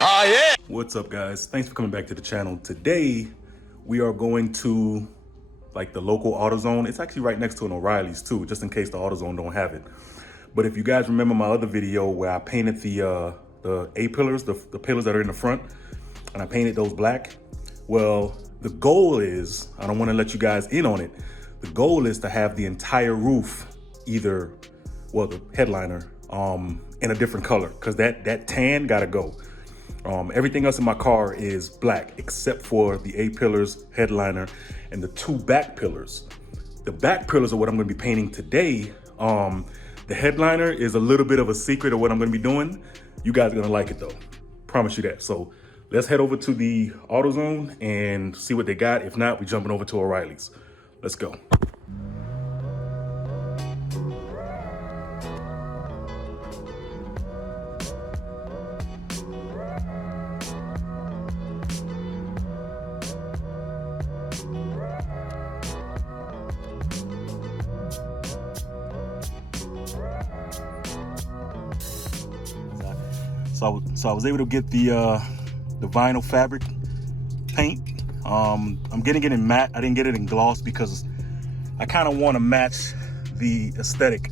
Oh yeah! What's up, guys? Thanks for coming back to the channel. Today, we are going to like the local AutoZone. It's actually right next to an O'Reilly's too, just in case the AutoZone don't have it. But if you guys remember my other video where I painted the A-pillars, the pillars that are in the front, and I painted those black, well, the goal is, I don't want to let you guys in on it, the goal is to have the entire roof either, well, the headliner, in a different color, because that tan gotta go. Everything else in my car is black except for the A-pillars, headliner, and the two back pillars. The back pillars are what I'm gonna be painting today. The headliner is a little bit of a secret of what I'm gonna be doing. You guys are gonna like it though, promise you that. So let's head over to the AutoZone and see what they got. If not, we're jumping over to O'Reilly's. Let's go. So I was able to get the vinyl fabric paint. I'm getting it in matte. I didn't get it in gloss because I kind of want to match the aesthetic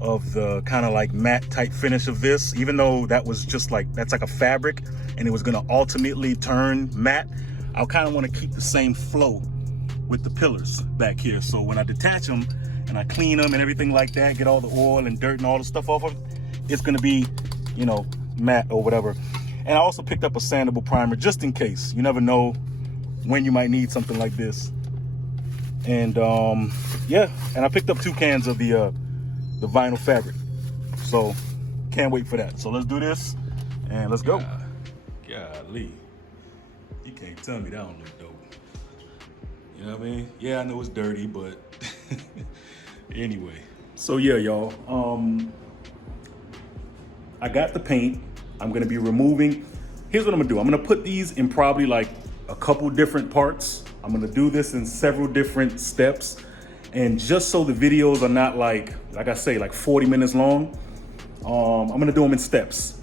of the kind of like matte type finish of this, even though that was just like, that's like a fabric and it was going to ultimately turn matte. I kind of want to keep the same flow with the pillars back here. So when I detach them and I clean them and everything like that, get all the oil and dirt and all the stuff off of them, it's going to be, you know, matte or whatever. And I also picked up a sandable primer just in case. You never know when you might need something like this. And yeah, and I picked up 2 cans of the vinyl fabric. So can't wait for that. So let's do this and let's go. Golly, you can't tell me that don't look dope. You know what I mean? Yeah, I know it's dirty, but anyway. So yeah, y'all. I got the paint. I'm gonna be removing. Here's what I'm gonna do. I'm gonna put these in probably like a couple different parts. I'm gonna do this in several different steps. And just so the videos are not like I say, like 40 minutes long, I'm gonna do them in steps.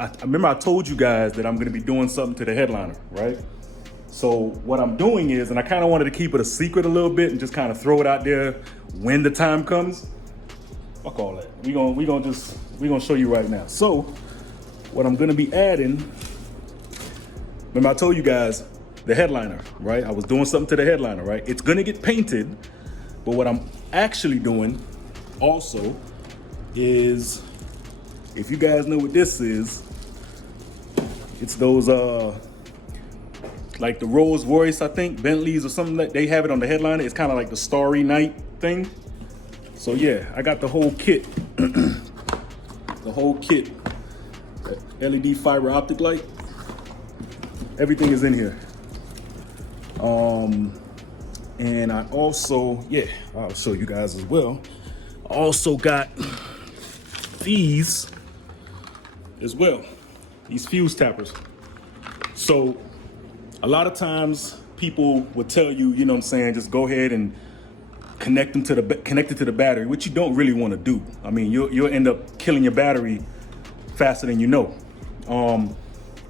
I remember I told you guys that I'm gonna be doing something to the headliner, right? So what I'm doing is, and I kind of wanted to keep it a secret a little bit and just kind of throw it out there when the time comes. Fuck all that. We're gonna show you right now. So what I'm gonna be adding, remember I told you guys the headliner, right? I was doing something to the headliner, right? It's gonna get painted, but what I'm actually doing also is, if you guys know what this is, it's those like the Rolls Royce, I think, Bentleys or something, that they have it on the headliner. It's kind of like the Starry Night thing. So yeah, I got the whole kit. The whole kit. LED fiber optic light. Everything is in here. And I also, yeah, I'll show you guys as well. I also got these as well. These fuse tappers. So a lot of times people would tell you, you know what I'm saying, just go ahead and connect it to the battery, which you don't really want to do. I mean, you'll end up killing your battery faster than you know.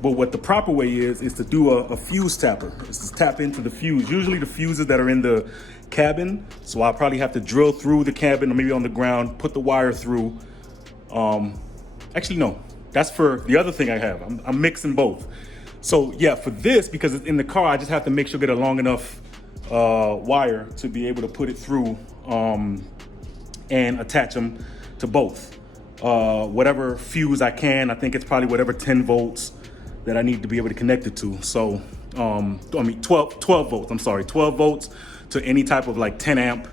But what the proper way is to do a fuse tapper. It's to tap into the fuse. Usually the fuses that are in the cabin. So I'll probably have to drill through the cabin or maybe on the ground, put the wire through. Actually, no, that's for the other thing I have. I'm mixing both. So yeah, for this, because it's in the car, I just have to make sure I get a long enough wire to be able to put it through and attach them to both. Whatever fuse I can, I think it's probably whatever 10 volts that I need to be able to connect it to. So, I mean 12 volts, I'm sorry, 12 volts to any type of like 10 amp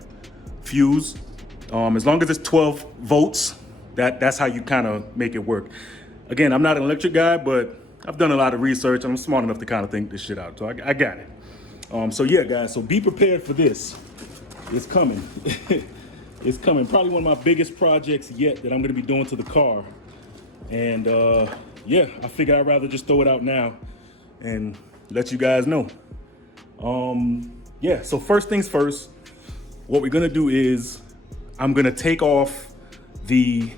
fuse. As long as it's 12 volts, that's how you kind of make it work. Again, I'm not an electric guy, but I've done a lot of research. I'm smart enough to kind of think this shit out, so I got it. So yeah, guys, so be prepared for this. It's coming. It's coming. Probably one of my biggest projects yet that I'm gonna be doing to the car. And yeah, I figured I'd rather just throw it out now and let you guys know. Yeah, so first things first, what we're gonna do is I'm gonna take off the,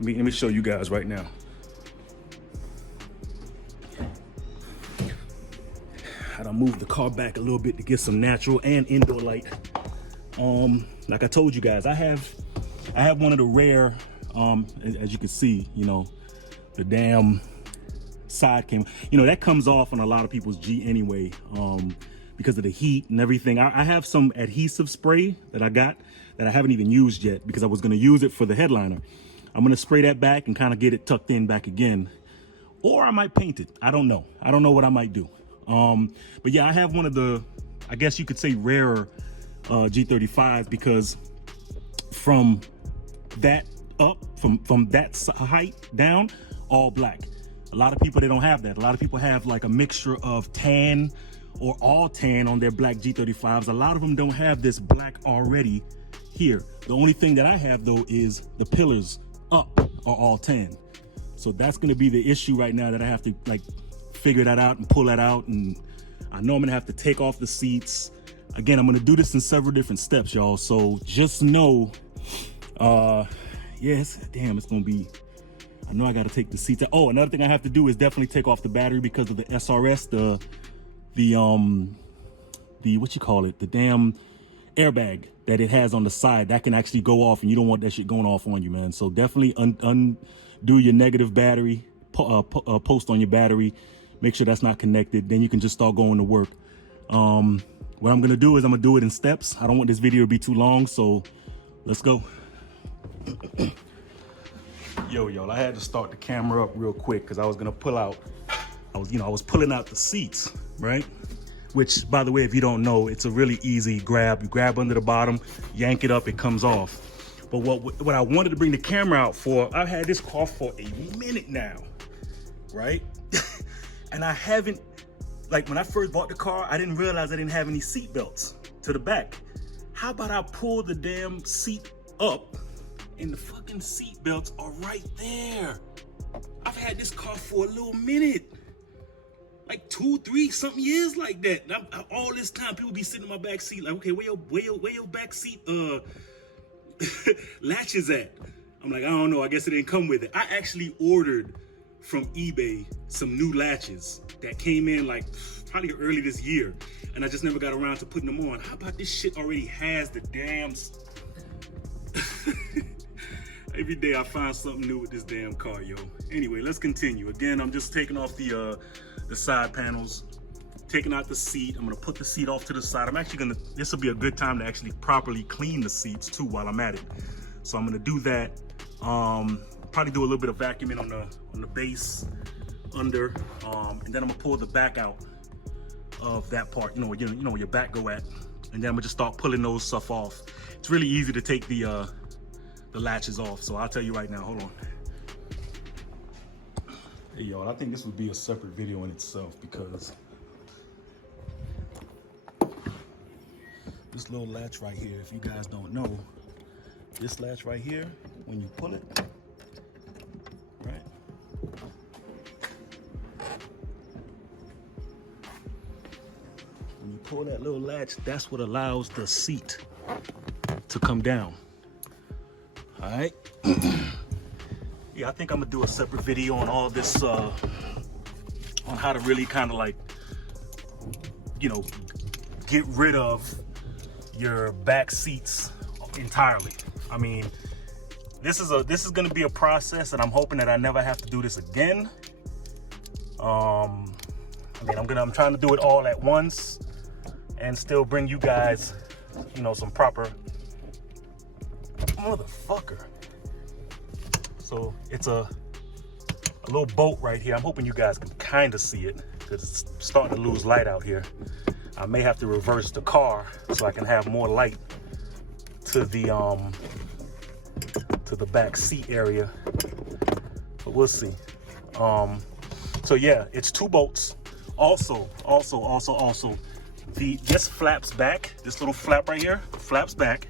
let me show you guys right now. I done moved the car back a little bit to get some natural and indoor light. Like I told you guys, I have one of the rare, as you can see, you know, the damn side came, you know, that comes off on a lot of people's G anyway, because of the heat and everything. I have some adhesive spray that I got that I haven't even used yet because I was gonna use it for the headliner. I'm gonna spray that back and kind of get it tucked in back again. Or I might paint it. I don't know. I don't know what I might do. But yeah, I have one of the, I guess you could say, rarer G35s, because from that up, from that height down, all black. A lot of people, they don't have that. A lot of people have like a mixture of tan or all tan on their black G35s. A lot of them don't have this black already here. The only thing that I have though is the pillars up are all tan. So that's gonna be the issue right now, that I have to like figure that out and pull that out. And I know I'm gonna have to take off the seats. Again, I'm gonna do this in several different steps, y'all. So just know, yes, damn, it's gonna be, I know I gotta take the seats out. Oh, another thing I have to do is definitely take off the battery because of the SRS, the what you call it, the damn airbag that it has on the side. That can actually go off, and you don't want that shit going off on you, man. So definitely undo your negative battery, post on your battery, make sure that's not connected. Then you can just start going to work. What I'm gonna do is I'm gonna do it in steps. I don't want this video to be too long, so let's go. Yo, y'all, I had to start the camera up real quick because I was gonna pull out, I was pulling out the seats, right? Which, by the way, if you don't know, it's a really easy grab. You grab under the bottom, yank it up, it comes off. But what I wanted to bring the camera out for, I've had this car for a minute now, right? And I haven't, like when I first bought the car, I didn't realize I didn't have any seat belts to the back. How about I pull the damn seat up and the fucking seat belts are right there. I've had this car for a little minute. Like 2, 3 something years like that. All this time, people be sitting in my back seat like, okay, where your back seat latches at? I'm like, I don't know. I guess it didn't come with it. I actually ordered from eBay some new latches that came in like probably early this year, and I just never got around to putting them on. How about this shit already has the damn? Every day I find something new with this damn car, yo. Anyway, let's continue. Again, I'm just taking off the side panels, taking out the seat. I'm gonna put the seat off to the side. I'm actually gonna, this will be a good time to actually properly clean the seats too while I'm at it. So I'm gonna do that. Probably do a little bit of vacuuming on the base under, and then I'm gonna pull the back out of that part, you know where your back go at, and then I'm gonna just start pulling those stuff off. It's really easy to take the latches off. So I'll tell you right now, hold on. Hey y'all, I think this would be a separate video in itself, because this little latch right here, if you guys don't know, this latch right here, when you pull it, right? When you pull that little latch, that's what allows the seat to come down. All right. Yeah, I think I'm gonna do a separate video on all this, on how to really kind of like, get rid of your back seats entirely. I mean, this is gonna be a process, and I'm hoping that I never have to do this again. I mean, I'm trying to do it all at once and still bring you guys, some proper motherfucker. So it's a little bolt right here. I'm hoping you guys can kind of see it, because it's starting to lose light out here. I may have to reverse the car so I can have more light to the back seat area, but we'll see. So yeah, it's 2 bolts. Also, this flaps back. This little flap right here flaps back,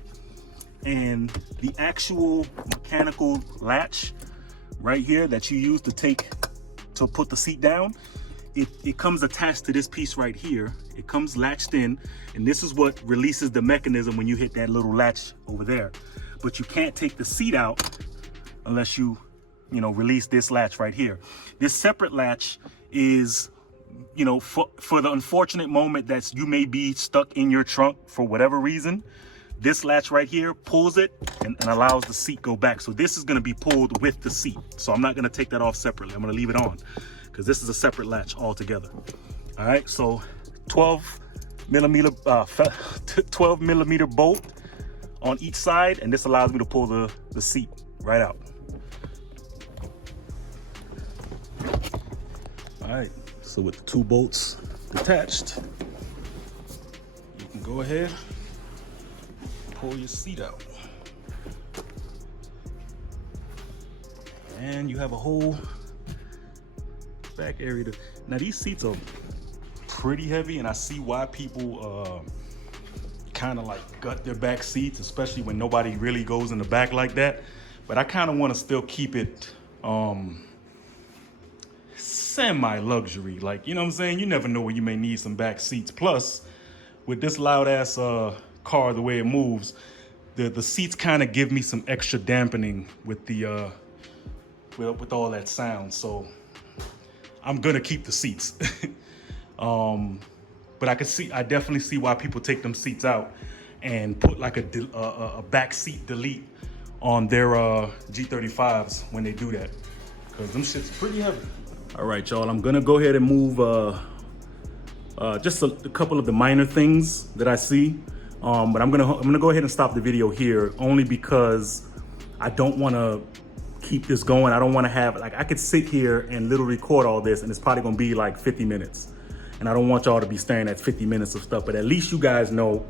and the actual mechanical latch right here that you use to put the seat down, it comes attached to this piece right here. It comes latched in, and this is what releases the mechanism when you hit that little latch over there. But you can't take the seat out unless you release this latch right here. This separate latch is you know, for the unfortunate moment that you may be stuck in your trunk for whatever reason, this latch right here pulls it and allows the seat go back. So this is going to be pulled with the seat. So I'm not going to take that off separately. I'm going to leave it on because this is a separate latch altogether. All right, so 12 millimeter bolt on each side, and this allows me to pull the seat right out. All right, so with the 2 bolts detached, you can go ahead, pull your seat out, and you have a whole back area to. Now these seats are pretty heavy, and I see why people kind of like gut their back seats, especially when nobody really goes in the back like that. But I kind of want to still keep it semi-luxury, like, you know what I'm saying? You never know where you may need some back seats. Plus, with this loud ass car, the way it moves, the seats kind of give me some extra dampening with the with all that sound. So I'm gonna keep the seats. But I definitely see why people take them seats out and put like a back seat delete on their G35s when they do that, because them shit's pretty heavy. All right, y'all, I'm gonna go ahead and move just a couple of the minor things that I see. But I'm gonna go ahead and stop the video here, only because I don't want to keep this going. I don't want to have, like, I could sit here and literally record all this, and it's probably gonna be like 50 minutes. And I don't want y'all to be staring at 50 minutes of stuff. But at least you guys know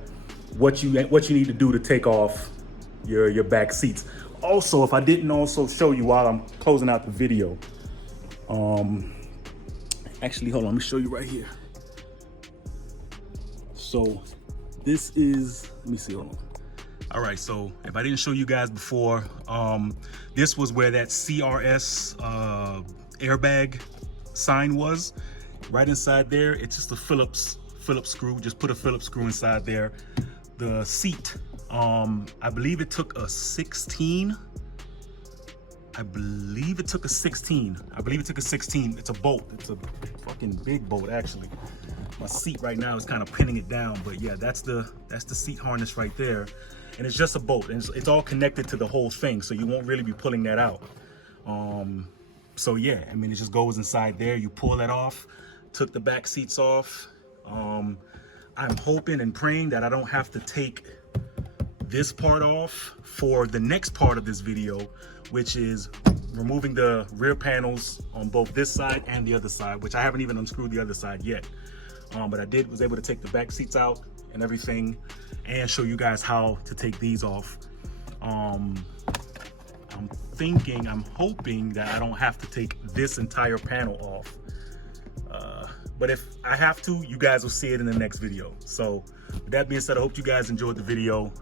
what you need to do to take off your back seats. Also, if I didn't also show you while I'm closing out the video, actually, hold on, let me show you right here. So this is, let me see, hold on. All right, so if I didn't show you guys before, this was where that CRS airbag sign was. Right inside there, it's just a Phillips screw. Just put a Phillips screw inside there. The seat, I believe it took a 16. I believe it took a 16. It's a bolt. It's a fucking big bolt, actually. My seat right now is kind of pinning it down, but yeah, that's the seat harness right there. And it's just a bolt, and it's all connected to the whole thing, so you won't really be pulling that out. So yeah, I mean, it just goes inside there. You pull that off. Took the back seats off. I'm hoping and praying that I don't have to take this part off for the next part of this video, which is removing the rear panels on both this side and the other side, which I haven't even unscrewed the other side yet. But I was able to take the back seats out and everything, and show you guys how to take these off. I'm hoping that I don't have to take this entire panel off. But if I have to, you guys will see it in the next video. So with that being said, I hope you guys enjoyed the video.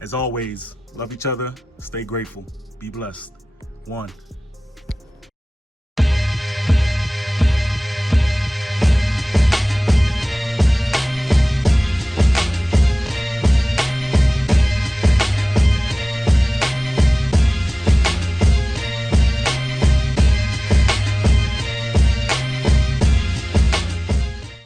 As always, love each other, stay grateful, be blessed. 1.